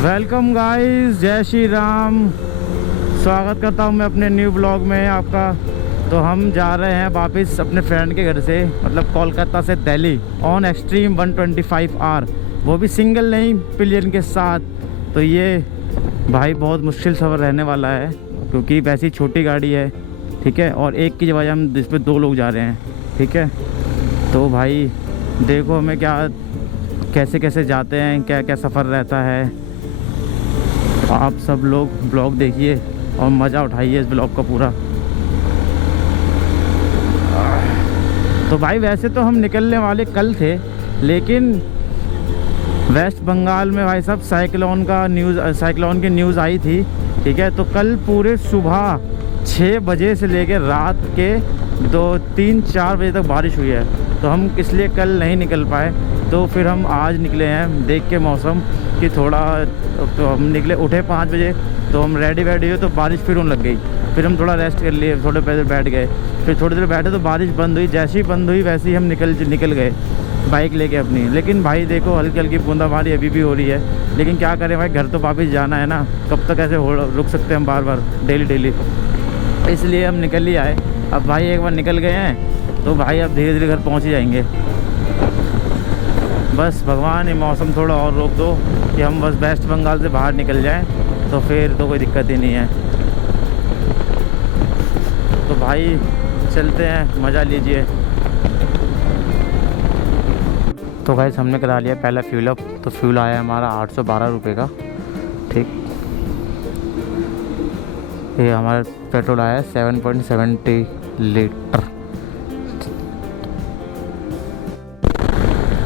Welcome guys, जय श्री राम। स्वागत करता हूं मैं अपने न्यू ब्लॉग में आपका। तो हम जा रहे हैं वापस अपने फ्रेंड के घर से, मतलब कोलकाता से दिल्ली ऑन एक्सट्रीम 125R, वो भी सिंगल नहीं पिलियन के साथ। तो ये भाई बहुत मुश्किल सफ़र रहने वाला है क्योंकि वैसी छोटी गाड़ी है, ठीक है, और एक की जगह हम इस पर 2 लोग जा रहे हैं, ठीक है। तो भाई देखो हमें क्या कैसे कैसे जाते हैं, क्या क्या सफ़र रहता है। आप सब लोग ब्लॉग देखिए और मज़ा उठाइए इस ब्लॉग का पूरा। तो भाई वैसे तो हम निकलने वाले कल थे, लेकिन वेस्ट बंगाल में भाई साहब साइक्लोन की न्यूज़ आई थी, ठीक है। तो कल पूरे सुबह 6 बजे से लेकर रात के 2-3-4 बजे तक बारिश हुई है। तो हम इसलिए कल नहीं निकल पाए। तो फिर हम आज निकले हैं देख के मौसम कि थोड़ा, तो हम निकले, उठे 5 बजे, तो हम रेडी हुए तो बारिश फिर होने लग गई। फिर हम थोड़ा रेस्ट कर लिए, थोड़े पैर बैठ गए, फिर थोड़ी देर बैठे तो बारिश बंद हुई। जैसे ही बंद हुई वैसे ही हम निकल गए बाइक लेके अपनी। लेकिन भाई देखो हल्की हल्की बूंदाबांदी अभी भी हो रही है, लेकिन क्या करें भाई, घर तो वापस जाना है ना, कब तक ऐसे रुक सकते हैं हम बार बार डेली। इसलिए हम निकल ही आए। अब भाई एक बार निकल गए हैं तो भाई अब धीरे धीरे घर पहुँच ही जाएंगे। बस भगवान ये मौसम थोड़ा और रोक दो कि हम बस वेस्ट बंगाल से बाहर निकल जाएं, तो फिर तो कोई दिक्कत ही नहीं है। तो भाई चलते हैं, मज़ा लीजिए। तो गाइस हमने करा लिया पहला फ्यूल अप। तो फ्यूल आया हमारा 812 रुपये का, ठीक। ये हमारा पेट्रोल आया 7.70 लीटर।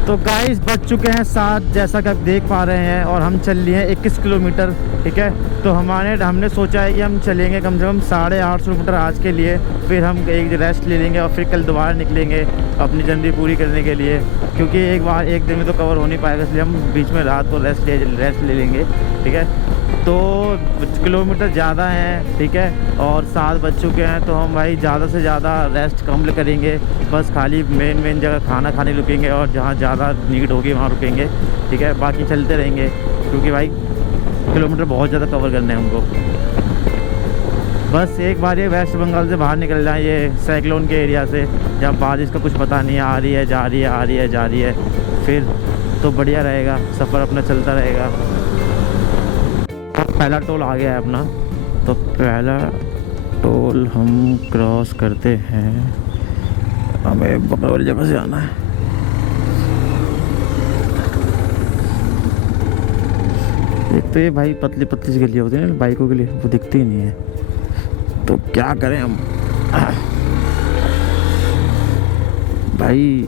तो गाइस बज चुके हैं 7, जैसा कि आप देख पा रहे हैं, और हम चल लिए हैं 21 किलोमीटर, ठीक है। तो हमने सोचा है कि हम चलेंगे कम से कम 850 किलोमीटर आज के लिए, फिर हम एक रेस्ट ले लेंगे और फिर कल दोबारा निकलेंगे अपनी जर्नी पूरी करने के लिए, क्योंकि एक दिन में तो कवर हो नहीं पाएगा, इसलिए हम बीच में रात को रेस्ट ले लेंगे, ठीक है। तो किलोमीटर ज़्यादा हैं, ठीक है, और 7 बज चुके हैं, तो हम भाई ज़्यादा से ज़्यादा रेस्ट कम करेंगे। बस खाली मेन जगह खाना खाने रुकेंगे और जहाँ ज़्यादा नीड होगी वहाँ रुकेंगे, ठीक है। बाकी चलते रहेंगे क्योंकि भाई किलोमीटर बहुत ज़्यादा कवर करने हैं हमको। बस एक बार ये वेस्ट बंगाल से बाहर निकल जाए, ये साइक्लोन के एरिया से, जहाँ बारिश का कुछ पता नहीं, आ रही है जा रही है, आ रही है जा रही है, फिर तो बढ़िया रहेगा, सफ़र अपना चलता रहेगा। पहला टोल आ गया है अपना, तो पहला टोल हम क्रॉस करते हैं। हमें बगल वाली जगह से आना है। एक तो ये भाई पतली पतली सी गलियाँ होती है ना बाइकों के लिए, वो दिखती ही नहीं है, तो क्या करें हम। भाई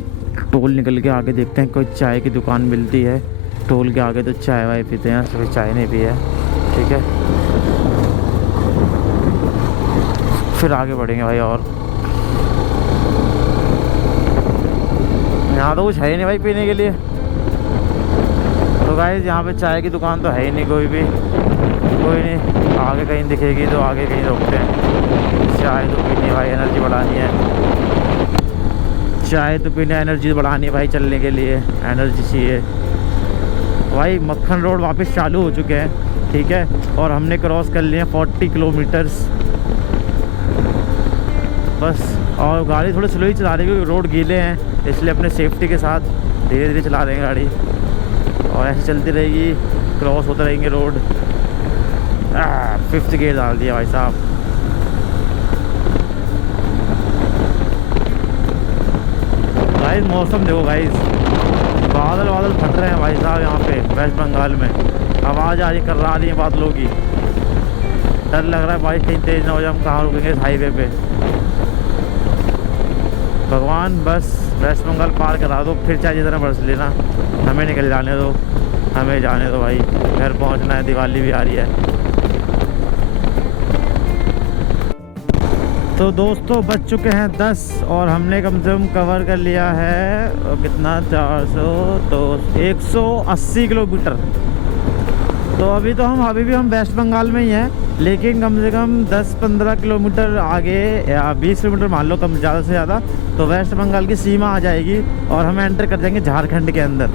टोल निकल के आगे देखते हैं कोई चाय की दुकान मिलती है। टोल के आगे तो चाय वाय पीते हैं, फिर चाय नहीं पी है, ठीक है। फिर आगे बढ़ेंगे भाई। और यहाँ तो कुछ है ही नहीं भाई पीने के लिए। तो गाइस यहाँ पे चाय की दुकान तो है ही नहीं कोई भी, कोई नहीं। आगे कहीं दिखेगी तो आगे कहीं रोकते हैं। चाय तो पीनी है भाई, एनर्जी बढ़ानी है। चाय तो पीने, एनर्जी बढ़ानी है भाई, चलने के लिए एनर्जी चाहिए भाई। मक्खन रोड वापस चालू हो चुके हैं, ठीक है, और हमने क्रॉस कर लिए 40 किलोमीटर्स बस। और गाड़ी थोड़ी स्लो ही चला रही है क्योंकि रोड गीले हैं, इसलिए अपने सेफ्टी के साथ धीरे धीरे चला रहे हैं गाड़ी, और ऐसे चलती रहेगी, क्रॉस होते रहेंगे रोड। 5th गियर डाल दिया भाई साहब। गाइस मौसम देखो गाइस, बादल फट रहे हैं भाई साहब यहाँ पे वेस्ट बंगाल में। आवाज़ आ रही, कररा रही है बादलों की। डर लग रहा है बारिश कहीं तेज़ ना हो जाए, हम कहाँ रुकेंगे इस हाईवे पे। भगवान बस वेस्ट बंगाल पार करा दो, फिर चाहे जितना बरस लेना, हमें निकल जाने दो, हमें जाने दो भाई, घर पहुंचना है, दिवाली भी आ रही है। तो दोस्तों बज चुके हैं 10 और हमने कम से कम कवर कर लिया है कितना, 400 तो 180 किलोमीटर। तो अभी भी हम वेस्ट बंगाल में ही हैं, लेकिन कम से कम 10-15 किलोमीटर आगे या 20 किलोमीटर मान लो, कम ज़्यादा से ज़्यादा, तो वेस्ट बंगाल की सीमा आ जाएगी और हम एंटर कर जाएंगे झारखंड के अंदर।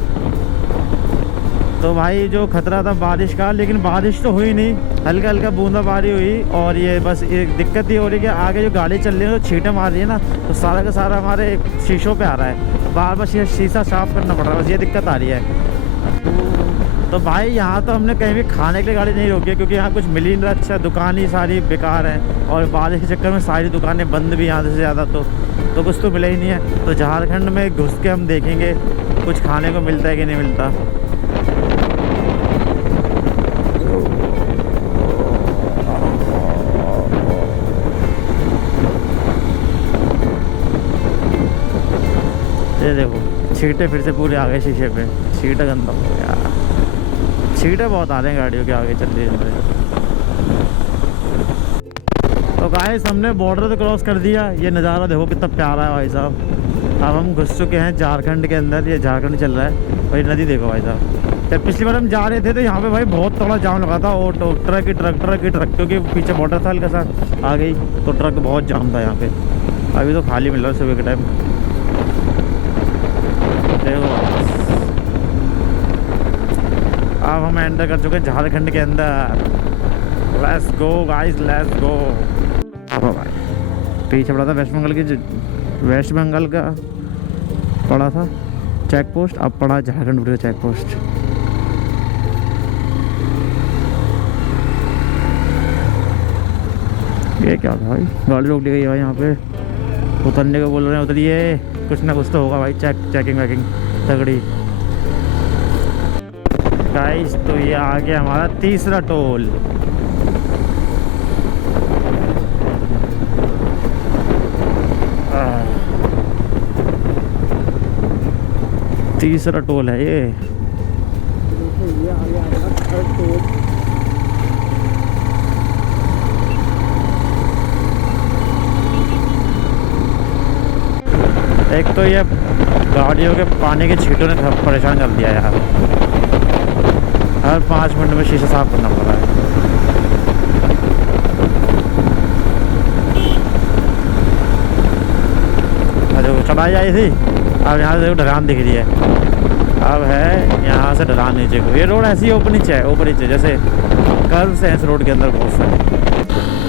तो भाई जो खतरा था बारिश का, लेकिन बारिश तो हुई नहीं, हल्का हल्का बूंदाबांदी हुई। और ये बस एक दिक्कत ये हो रही है कि आगे जो गाड़ी चल रही है तो छींटे मार रही है ना, तो सारा का सारा हमारे शीशों पे आ रहा है, बार बार शीशा साफ करना पड़ रहा है, बस ये दिक्कत आ रही है। तो भाई यहाँ तो हमने कहीं भी खाने के लिए गाड़ी नहीं रोकी है, क्योंकि यहाँ कुछ मिल ही नहीं रहा। अच्छा, दुकान ही सारी बेकार है और बारिश के चक्कर में सारी दुकानें बंद भी यहाँ से ज़्यादा, तो कुछ तो मिला ही नहीं है। तो झारखंड में घुस के हम देखेंगे कुछ खाने को मिलता है कि नहीं मिलता। ये देखो छींटे फिर से पूरे आ गए शीशे पे, छींटे गंदा हो गया, छींटे बहुत आ रहे हैं गाड़ियों के आगे चल रही है। तो गाइस हमने बॉर्डर तो क्रॉस कर दिया, ये नज़ारा देखो कितना प्यारा है भाई साहब। अब हम घुस चुके हैं झारखंड के अंदर, ये झारखंड चल रहा है और ये नदी देखो भाई साहब। जब पिछली बार हम जा रहे थे तो यहाँ पे भाई बहुत तगड़ा जाम लगा था, ऑटो ट्रक ही ट्रक, क्योंकि पीछे बॉर्डर था हल्का सा आ गई तो ट्रक बहुत जाम था यहाँ पे। अभी तो खाली मिल रहा है सुबह के टाइम। देखो अब हम एंटर कर चुके हैं झारखंड के अंदर। Let's go guys, let's go. अब भाई पीछे पड़ा था वेस्ट बंगाल का पड़ा था चेक पोस्ट, अब पड़ा झारखंड का चेक पोस्ट। ये क्या था भाई, गाड़ी रोक दी गई है यहाँ पे, उतरने को बोल रहे हैं, उतरिए, कुछ ना कुछ तो होगा भाई, चेकिंग वैकिंग तगड़ी। गाइस तो ये आ गया हमारा तीसरा टोल। तीसरा टोल है ये। एक तो ये गाड़ियों के पानी के छींटों ने परेशान कर दिया यार, हर 5 मिनट में शीशा साफ करना पड़ रहा है। जो चढ़ाई आई थी, अब यहाँ से ढलान दिख रही है, अब है यहाँ से ढलान नीचे को। ये रोड ऐसी ऊपर नीचे है, ऊपर नीचे जैसे कर्व्स हैं इस रोड के अंदर बहुत सारे।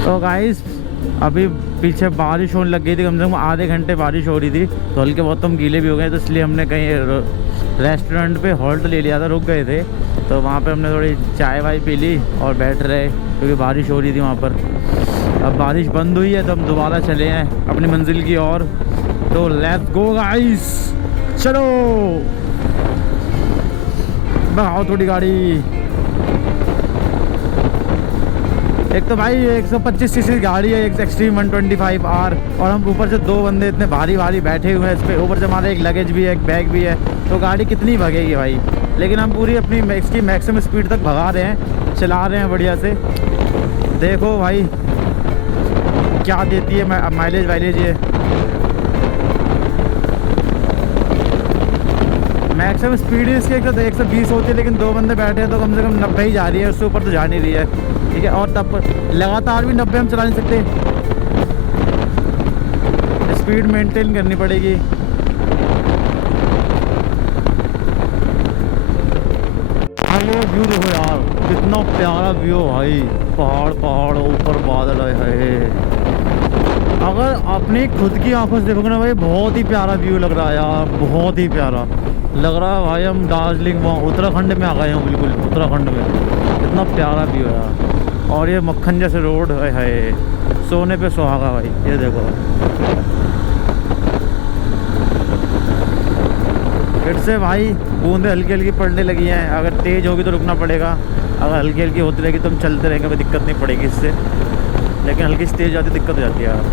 तो गाइस अभी पीछे बारिश होने लग गई थी, कम से कम आधे घंटे बारिश हो रही थी, तो हल्के बहुत हम गीले भी हो गए, तो इसलिए हमने कहीं रेस्टोरेंट पे हॉल्ट ले लिया था, रुक गए थे। तो वहाँ पे हमने थोड़ी चाय वाय पी ली और बैठ रहे, क्योंकि बारिश हो रही थी वहाँ पर। अब बारिश बंद हुई है तो हम दोबारा चले हैं अपनी मंजिल की ओर। तो लेट्स गो गाइस, चलो बढ़ाओ थोड़ी गाड़ी। एक तो भाई 125 सीसी गाड़ी है, एक एक्सट्रीम 125R, और हम ऊपर से 2 बंदे इतने भारी भारी बैठे हुए हैं इस पर, ऊपर से हमारा एक लगेज भी है, एक बैग भी है, तो गाड़ी कितनी भगेगी भाई। लेकिन हम पूरी अपनी इसकी मैक्सिमम स्पीड तक भगा रहे हैं, चला रहे हैं बढ़िया से। देखो भाई क्या देती है माइलेज वाइलेज ये। मैक्सिमम स्पीड इसकी 120 होती है, लेकिन 2 बंदे बैठे हैं तो कम से कम 90 ही जा रही है, उससे ऊपर तो जा नहीं रही है, ठीक है। और तब लगातार भी 90 हम चला नहीं सकते, स्पीड मेंटेन करनी पड़ेगी। आगे व्यू देखो यार, कितना प्यारा व्यू भाई, पहाड़ ऊपर बादल है। अगर अपनी खुद की आंखों से देखोगे ना भाई, बहुत ही प्यारा व्यू लग रहा है यार, बहुत ही प्यारा लग रहा है भाई। हम दार्जिलिंग वहाँ उत्तराखंड में आ गए हैं, बिल्कुल उत्तराखंड में, इतना प्यारा व्यू है यार। और ये मक्खन जैसे रोड है, सोने पे सुहागा भाई, ये देखो। फिर से भाई बूंदे हल्की हल्की पड़ने लगी हैं, अगर तेज़ होगी तो रुकना पड़ेगा, अगर हल्की हल्की होती रहेगी तो हम चलते रहेंगे, कोई दिक्कत नहीं पड़ेगी इससे। लेकिन हल्की से तेज़ जाती दिक्कत हो जाती है यार।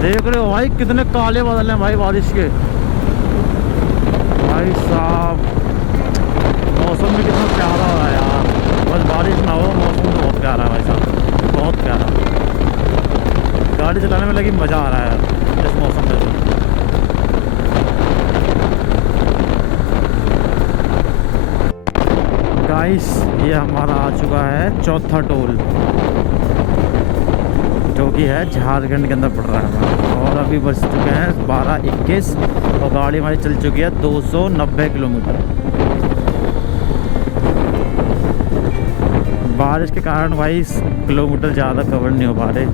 देख रहे हो भाई कितने काले बादल हैं भाई बारिश के, भाई साहब मौसम भी कितना प्यारा हो रहा है यार। बस बारिश ना हो, मौसम तो बहुत प्यारा है भाई साहब, बहुत प्यारा। गाड़ी चलाने में लगी मज़ा आ रहा है यार इस मौसम में। गाइस ये हमारा आ चुका है चौथा टोल, जो कि है झारखंड के अंदर पड़ रहा है, और अब अभी बज चुके हैं 12:21 और गाड़ी हमारी चल चुकी है 290 किलोमीटर। बारिश के कारण भाई किलोमीटर ज़्यादा कवर नहीं हो पा रहे,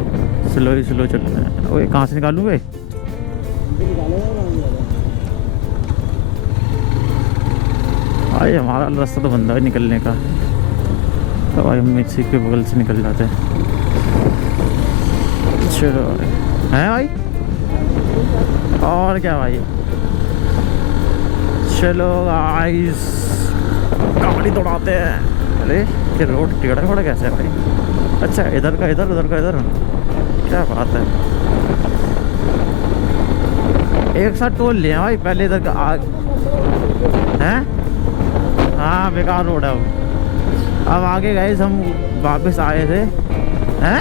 स्लो ही स्लो चल रहे हैं। ओए कहाँ से निकालूँ भाई? भाई हमारा रास्ता तो बंदा है निकलने का, तो भाई हम इसी के बगल से निकल जाते हैं। चलो है भाई, और क्या भाई। चलो गाइस गाड़ी दौड़ाते हैं। अरे ये रोड टेढ़ा मेढ़ा कैसे है भाई? अच्छा इधर का इधर, उधर का इधर, क्या बात है। एक साथ टोल लिया भाई, पहले इधर का हैं। हाँ बेकार रोड है अब आगे गए हम वापस आए थे हैं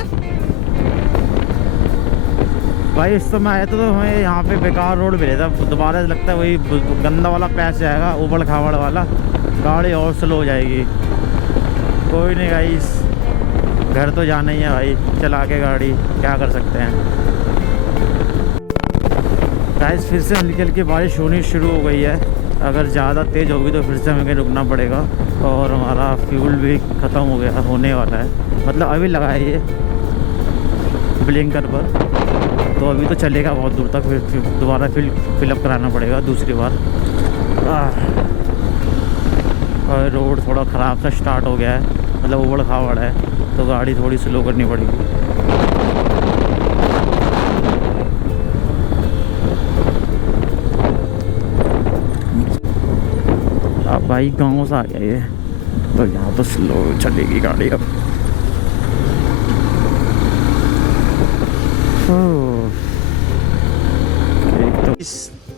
भाई। इस समय आए तो हमें यहाँ पे बेकार रोड मिले था, दोबारा लगता है वही गंदा वाला पैच जाएगा, उबड़ खाबड़ वाला, गाड़ी और स्लो हो जाएगी। कोई नहीं गाइस, घर तो जाना ही है भाई, चला के गाड़ी क्या कर सकते हैं। गाइस फिर से हल्की हल्की बारिश होनी शुरू हो गई है, अगर ज़्यादा तेज़ होगी तो फिर से हमें कहीं रुकना पड़ेगा। और हमारा फ्यूल भी ख़त्म हो गया, होने वाला है, मतलब अभी लगा है ये ब्लिंकर पर, तो अभी तो चलेगा बहुत दूर तक, फिर दोबारा फिलअप कराना पड़ेगा दूसरी बार। और रोड थोड़ा ख़राब सा स्टार्ट हो गया है, मतलब उबड़ खाबड़ है, तो गाड़ी थोड़ी स्लो करनी पड़ेगी। अब भाई गाँव से आ गया ये, तो यहाँ तो स्लो चलेगी गाड़ी अब। एक तो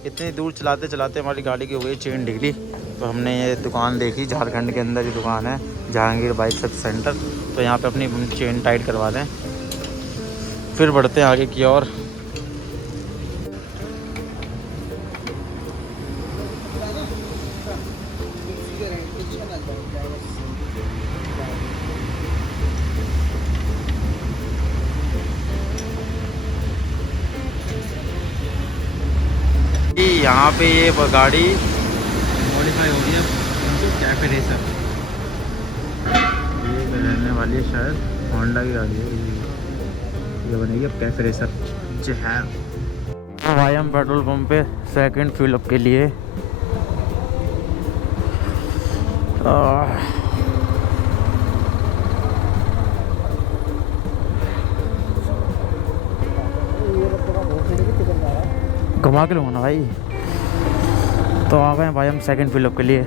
इतनी दूर चलाते चलाते हमारी गाड़ी की हो गई चेन ढीली, तो हमने ये दुकान देखी, झारखंड के अंदर ये दुकान है जहांगीर बाइक सर्विस सेंटर, तो यहाँ पे अपनी चेन टाइट करवा दें, फिर बढ़ते हैं आगे की ओर। यहाँ पे ये गाड़ी मॉडिफाई हो गई है, कैफे रेसर ये रहने वाली है, शायद होंडा की गाड़ी है ये बनेगी अब कैफे रेसर जो है। भाई हम पेट्रोल पंप पे सेकंड फिलअप के लिए घुमा के लूँगा ना भाई, तो आ गए भाई हम सेकंड फिलअप के लिए।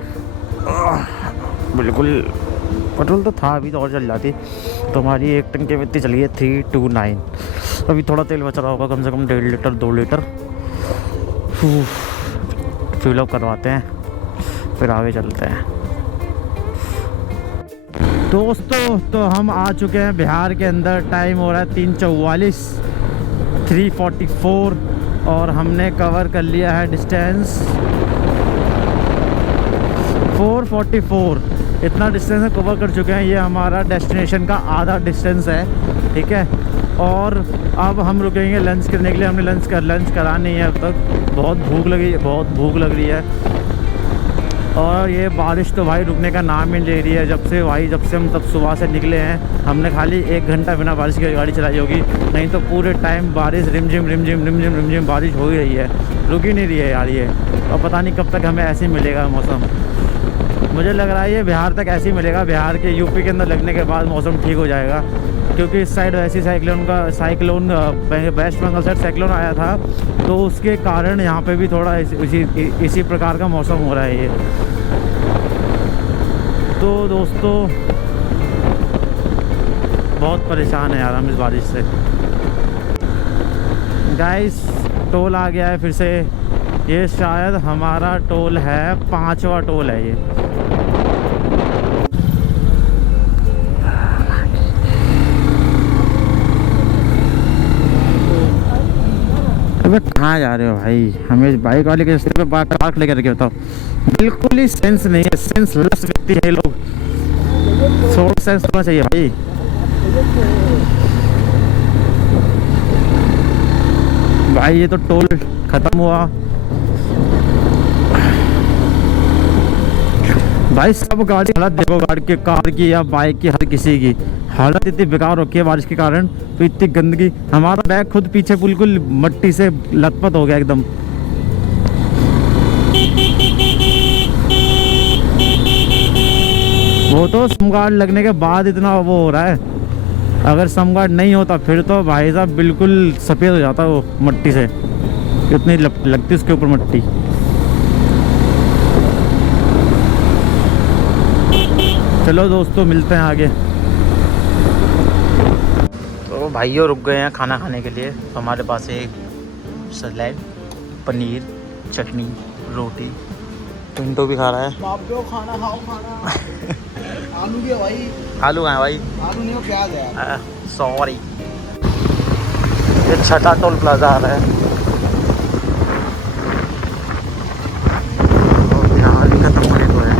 बिल्कुल पेट्रोल तो था, अभी तो और चल जाती, तो हमारी एक टंकी में इतनी चली है 329। अभी थोड़ा तेल बच रहा होगा, कम से कम 1.5 लीटर 2 लीटर फिलअप करवाते हैं, फिर आगे चलते हैं। दोस्तों तो हम आ चुके हैं बिहार के अंदर, टाइम हो रहा है 3:44 3:44 और हमने कवर कर लिया है डिस्टेंस 4:44। इतना डिस्टेंस हम कवर कर चुके हैं, ये हमारा डेस्टिनेशन का आधा डिस्टेंस है, ठीक है। और अब हम रुकेंगे लंच करने के लिए, हमने लंच करा नहीं है अब तक, बहुत भूख लग रही है। और ये बारिश तो भाई रुकने का नाम ही ले रही है, जब से हम तब सुबह से निकले हैं, हमने खाली 1 घंटा बिना बारिश की गाड़ी चलाई होगी, नहीं तो पूरे टाइम बारिश रिमझिम बारिश हो ही रही है, रुक ही नहीं रही है यार ये। और पता नहीं कब तक हमें ऐसे ही मिलेगा मौसम, मुझे लग रहा है ये बिहार तक ऐसे ही मिलेगा, बिहार के यूपी के अंदर लगने के बाद मौसम ठीक हो जाएगा, क्योंकि इस साइड वैसे cyclone West Bengal side cyclone आया था, तो उसके कारण यहाँ पे भी थोड़ा इसी प्रकार का मौसम हो रहा है ये। तो दोस्तों बहुत परेशान है यार हम इस बारिश से। गाइस टोल आ गया है फिर से, ये शायद हमारा टोल है 5वां टोल है ये। अबे कहाँ जा रहे हो भाई, हमें बाइक वाले के रास्ते पे पार्क लेकर रखे बताओ, बिल्कुल ही सेंस नहीं है, सेंस लेस व्यक्ति है लोग, थोड़ा सेंस होना चाहिए भाई। भाई ये तो टोल ख़त्म हुआ भाई। सब गाड़ी हालत देखो, गाड़ी की, कार की या बाइक की, हर किसी की हालत इतनी बेकार हो रखी है बारिश के कारण। तो इतनी गंदगी, हमारा बैग खुद पीछे बिल्कुल मट्टी से लथपथ हो गया एकदम। वो तो समगार्ड लगने के बाद इतना वो हो रहा है, अगर समगार्ड नहीं होता फिर तो भाई साहब बिल्कुल सफ़ेद हो जाता वो मट्टी से, इतनी लगती उसके ऊपर मट्टी। चलो दोस्तों मिलते हैं आगे। तो भाइयों रुक गए हैं खाना खाने के लिए। तो हमारे पास एक सलाद, पनीर, चटनी, रोटी, पिंटो भी खा रहा है। बाप जो खाना खाओ खाना। आलू के भाई, आलू कहाँ है भाई? आलू नहीं हो, प्याज है। सॉरी, ये छठा टोल प्लाजा आ रहा है। खत्म होने को है।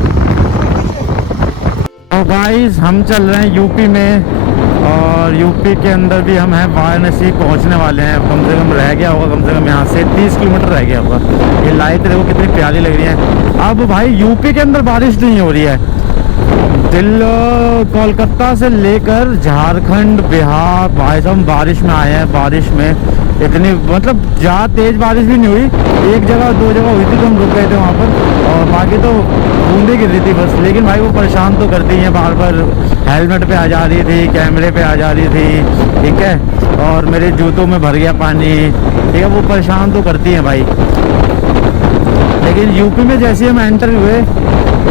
तो गाइस हम चल रहे हैं यूपी में, और यूपी के अंदर भी हम हैं वाराणसी पहुंचने वाले हैं। कम से कम रह गया होगा, कम से कम यहाँ से 30 किलोमीटर रह गया होगा। ये लाइट देखो कितनी प्यारी लग रही है। अब भाई यूपी के अंदर बारिश नहीं हो रही है, कोलकाता से लेकर झारखंड, बिहार, भाई साहब बारिश में आए हैं। बारिश में इतनी मतलब ज़्यादा तेज़ बारिश भी नहीं हुई, एक जगह दो जगह हुई थी तो हम रुक गए थे वहाँ पर, और बाकी तो बूंदे गिर रही थी बस। लेकिन भाई वो परेशान तो करती हैं, बार बार हेलमेट पे आ जा रही थी, कैमरे पे आ जा रही थी, ठीक है, और मेरे जूतों में भर गया पानी, ठीक है, वो परेशान तो करती हैं भाई। लेकिन यूपी में जैसे हम एंटर हुए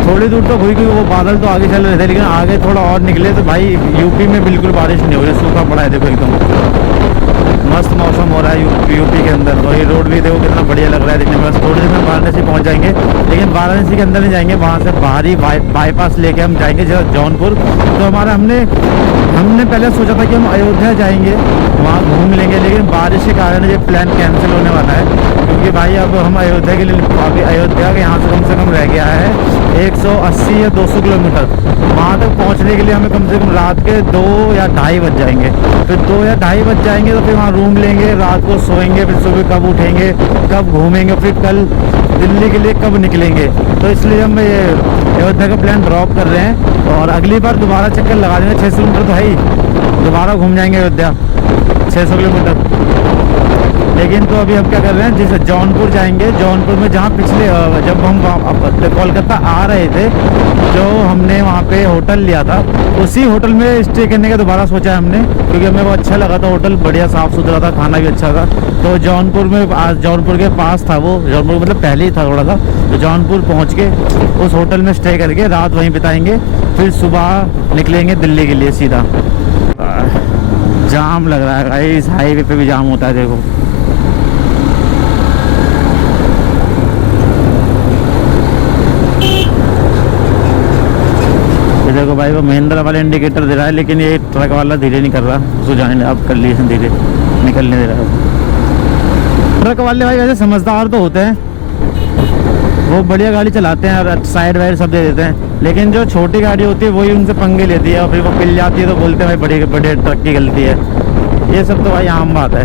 थोड़ी दूर तो हुई, क्योंकि वो बादल तो आगे चल रहे थे, लेकिन आगे थोड़ा और निकले तो भाई यूपी में बिल्कुल बारिश नहीं हो रही, सूखा पड़ा है। देखो एकदम मस्त मौसम हो रहा है यूपी के अंदर। तो ये रोड भी देखो कितना बढ़िया लग रहा है दिखने में। बस थोड़ी देर में वाराणसी पहुंच जाएंगे, लेकिन वाराणसी के अंदर नहीं जाएंगे, वहाँ से बाहरी बाईपास लेके हम जाएंगे जौनपुर। तो हमारा हमने पहले सोचा था कि हम अयोध्या जाएंगे, वहाँ घूम लेंगे, लेकिन बारिश के कारण ये प्लान कैंसिल होने वाला है। क्योंकि भाई अब हम अयोध्या के लिए, अभी अयोध्या के यहाँ से कम रह गया है 180 या 200 किलोमीटर। वहाँ तक पहुँचने के लिए हमें कम से कम रात के 2 या ढाई बज जाएंगे। फिर 2 या ढाई बज जाएंगे तो फिर वहाँ रूम लेंगे, रात को सोएंगे, फिर सुबह कब उठेंगे, कब घूमेंगे, फिर कल दिल्ली के लिए कब निकलेंगे। तो इसलिए हम ये अयोध्या का प्लान ड्रॉप कर रहे हैं, और अगली बार दोबारा चक्कर लगा देंगे। 600 किलोमीटर तो है ही, दोबारा घूम जाएंगे अयोध्या 600 किलोमीटर। लेकिन तो अभी हम क्या कर रहे हैं, जैसे जौनपुर जाएंगे, जौनपुर में जहाँ पिछले जब हम कोलकाता आ रहे थे, जो हमने वहाँ पे होटल लिया था, उसी होटल में स्टे करने का दोबारा सोचा है हमने, क्योंकि हमें वो अच्छा लगा था होटल, बढ़िया साफ़ सुथरा था, खाना भी अच्छा था। तो जौनपुर में, जौनपुर के पास था वो, जौनपुर मतलब पहले ही था थोड़ा सा, तो जौनपुर पहुँच के उस होटल में स्टे करके रात वहीं बिताएंगे, फिर सुबह निकलेंगे दिल्ली के लिए सीधा। जाम लग रहा है भाई, इस हाईवे पे भी जाम होता है देखो। देखो भाई वो महिंद्रा वाला इंडिकेटर दे रहा है, लेकिन ये ट्रक वाला धीरे नहीं कर रहा, उसको जाने अब कर लिए धीरे निकलने दे रहा है। ट्रक वाले भाई वैसे समझदार तो होते हैं, वो बढ़िया गाड़ी चलाते हैं और साइड वाइड सब दे देते हैं, लेकिन जो छोटी गाड़ी होती है वही उनसे पंगे लेती है, और फिर वो पिल जाती है तो बोलते हैं भाई बड़े ट्रक की गलती है। ये सब तो भाई आम बात है,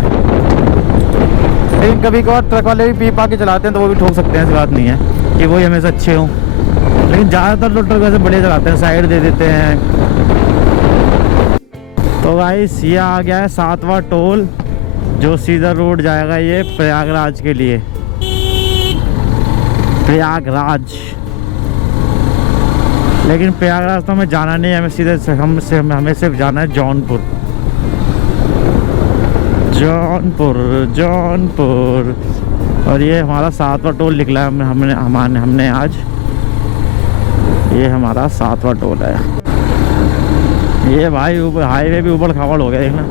लेकिन कभी कभार ट्रक वाले भी पी पा के चलाते हैं तो वो भी ठोक सकते हैं, ऐसी बात नहीं है कि वही हमेशा अच्छे हों। लेकिन ज़्यादातर लोग ट्रक वैसे बढ़िया चलाते हैं, साइड दे देते हैं। तो गाइस ये आ गया है 7वां टोल, जो सीधा रोड जाएगा ये प्रयागराज के लिए, प्रयागराज। लेकिन प्रयागराज तो हमें जाना नहीं है, हमें सीधे हमें सिर्फ जाना है जौनपुर। जौनपुर। और ये हमारा 7वां टोल निकला है हमने आज, ये हमारा 7वां टोल है। ये भाई हाईवे भी ऊबड़ खाबड़ हो गया, देखना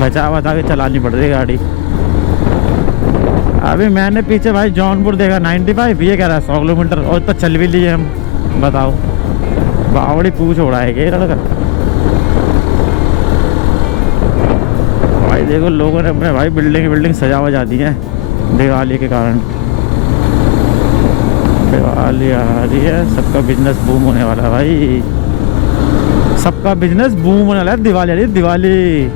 बचा के चलानी पड़ रही है गाड़ी। अभी मैंने पीछे भाई जौनपुर देखा 95, ये कह रहा है 100 किलोमीटर, और तो चल भी लिए हम, बताओ बावड़ी पूछ हो रहा है क्या लड़का। भाई देखो लोगों ने अपने भाई बिल्डिंग सजा वजा दी है दिवाली के कारण। दिवाली आ रही है, सबका बिजनेस बूम होने वाला है भाई, सबका बिजनेस बूम होने वाला है। दिवाली आ रही है, दिवाली।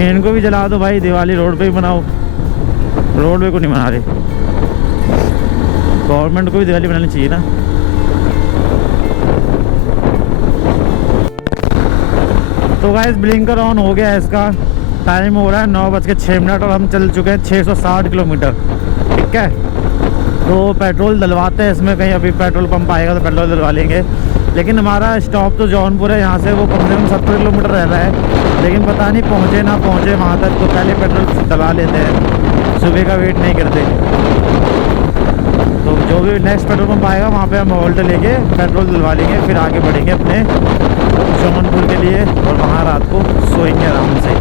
लेकिन इनको भी जला दो भाई, दिवाली रोड पे ही बनाओ, रोड पे को नहीं बना रहे। गवर्नमेंट को भी दिवाली बनानी चाहिए ना। तो गाइस ब्लिंकर ऑन हो गया है इसका। टाइम हो रहा है 9:06 और हम चल चुके हैं 660 किलोमीटर। ठीक है, तो पेट्रोल डलवाते हैं इसमें, कहीं अभी पेट्रोल पंप आएगा तो पेट्रोल डलवा लेंगे। लेकिन हमारा स्टॉप तो जौनपुर है, यहाँ से वो कम से कम 70 किलोमीटर रह रहा है, लेकिन पता नहीं पहुँचे ना पहुँचे वहाँ तक, तो पहले पेट्रोल डलवा लेते हैं, सुबह का वेट नहीं करते। तो जो भी नेक्स्ट पेट्रोल पंप आएगा वहाँ पे हम वोल्ट लेके पेट्रोल डलवा लेंगे, फिर आगे बढ़ेंगे अपने जौनपुर के लिए और वहाँ रात को सोएंगे आराम से।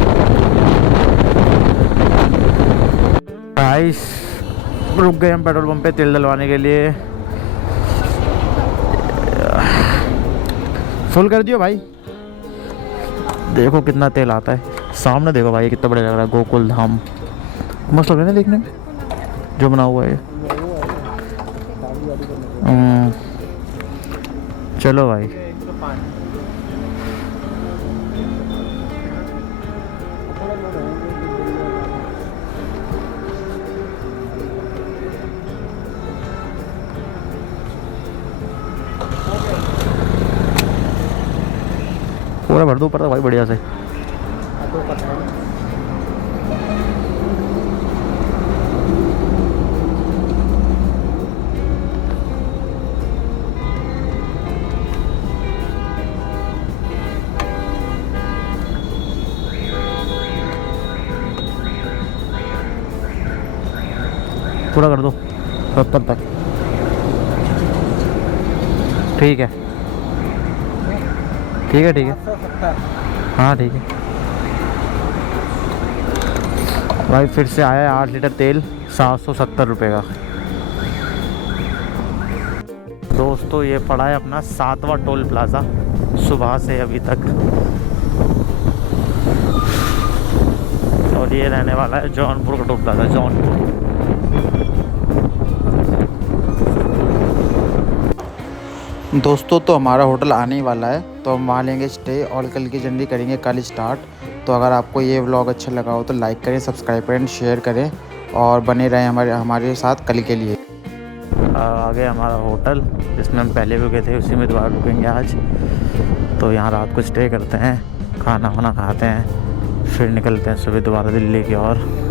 गाइस रुक गए हम पेट्रोल पंप पे तेल डलवाने के लिए। फुल कर दियो भाई, देखो कितना तेल आता है। सामने देखो भाई कितना बड़ा लग रहा है, गोकुल धाम मस्त लग रहा है ना देखने में जो बना हुआ है। चलो भाई पूरा भर दो ऊपर भाई बढ़िया से। पूरा कर दो 70 तक। ठीक है ठीक है ठीक है, हाँ ठीक है भाई। फिर से आया है 8 लीटर तेल 770 रुपये का। दोस्तों ये पड़ा है अपना 7वां टोल प्लाज़ा सुबह से अभी तक, और ये रहने वाला है जौनपुर का टोल प्लाज़ा, जौनपुर। दोस्तों तो हमारा होटल आने ही वाला है, तो हम वहाँ लेंगे स्टे और कल की जर्नी करेंगे कल स्टार्ट। तो अगर आपको ये व्लॉग अच्छा लगा हो तो लाइक करें, सब्सक्राइब करें, शेयर करें और बने रहें हमारे साथ कल के लिए। आगे हमारा होटल जिसमें हम पहले भी रुके थे उसी में दोबारा रुकेंगे आज। तो यहाँ रात को स्टे करते हैं, खाना वाना खाते हैं, फिर निकलते हैं सुबह दोबारा दिल्ली की ओर।